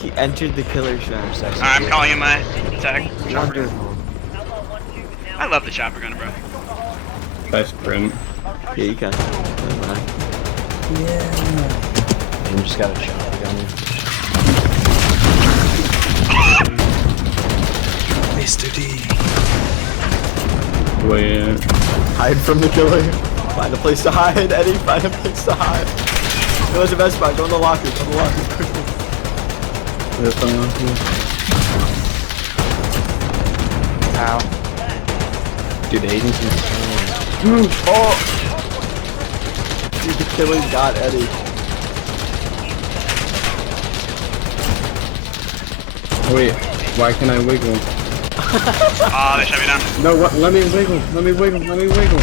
He entered the killer shop. I'm calling in my tag. Wonderful. I love the chopper gun, bro. Nice print. Yeah, you can. Yeah. You just got a shotgun. Mr. D. Wait. Hide from the killer. Find a place to hide, Eddie. Find a place to hide. Go to the best spot. Go in the locker. Go in the locker quickly. There's someone here. Ow. Dude, Aiden's in the phone. Oh! Dude, the killer got Eddie. Wait, why can't I wiggle? Oh, they shut me down. No, what? Let me wiggle. Let me wiggle. Let me wiggle.